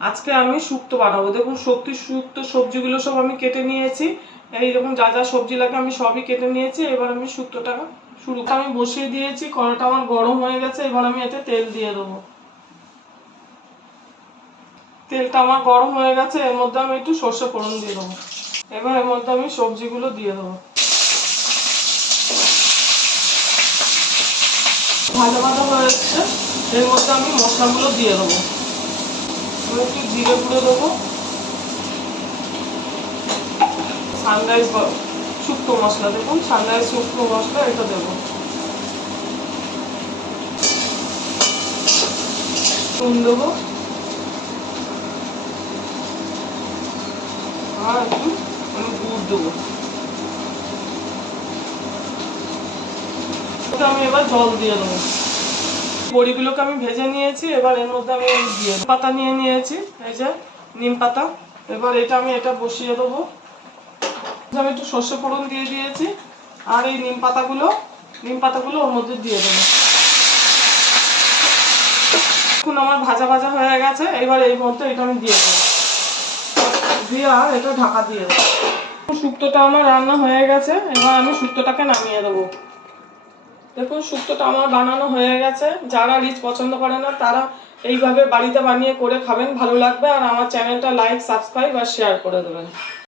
আজকে আমি শুক্তো বানাবো। দেখুন শুক্তো সবজিগুলো সব আমি কেটে নিয়েছি। এইরকম যা যা সবজি লাগে আমি সবই কেটে নিয়েছি। এবার আমি শুক্তোটা আমি বসিয়ে দিয়েছি, কড়াটা আমার গরম হয়ে গেছে। এবার আমি এতে তেল দিয়ে দেবো। তেলটা আমার গরম হয়ে গেছে, এর মধ্যে আমি একটু সর্ষে ফোড়ন দিয়ে দেবো। এবার এর মধ্যে আমি সবজিগুলো দিয়ে দেবো। ভাজা ভাজা হয়ে যাচ্ছে, এর মধ্যে আমি মশলাগুলো দিয়ে দেবো। একটু জিরে গুঁড়ো দেবো, সানরাইজ শুক্তো মশলা, দেখুন সানরাইজ শুক্তো মশলা এটা দেবো। নুন দেবো আর একটু গুড় দেবো। আমি এবার জল দিয়ে দেবো। বড়িগুলোকে আমি ভেজে নিয়েছি, এবার এর মধ্যে আমি দিয়ে পাতা নিয়ে নিয়েছি, এই যে নিম পাতা। এবার এটা বসিয়ে দেবো। আমি একটু সর্ষে ফোড়ন দিয়ে দিয়েছি, আর এই নিম পাতাগুলো ওর মধ্যে দিয়ে দেবো। এখন আমার ভাজা ভাজা হয়ে গেছে, এবার এই মধ্যে এটা আমি দিয়ে দেবো, দিয়ে আর এটা ঢাকা দিয়ে দেবো। শুক্তোটা আমার রান্না হয়ে গেছে, এবার আমি শুক্তোটাকে নামিয়ে দেবো। দেখুন শুক্তোটা আমার বানানো হয়ে গেছে। যারা রিচ পছন্দ করে না তারা এইভাবে বাড়িতে বানিয়ে করে খাবেন, ভালো লাগবে। আর আমার চ্যানেলটা লাইক, সাবস্ক্রাইব আর শেয়ার করে দেবেন।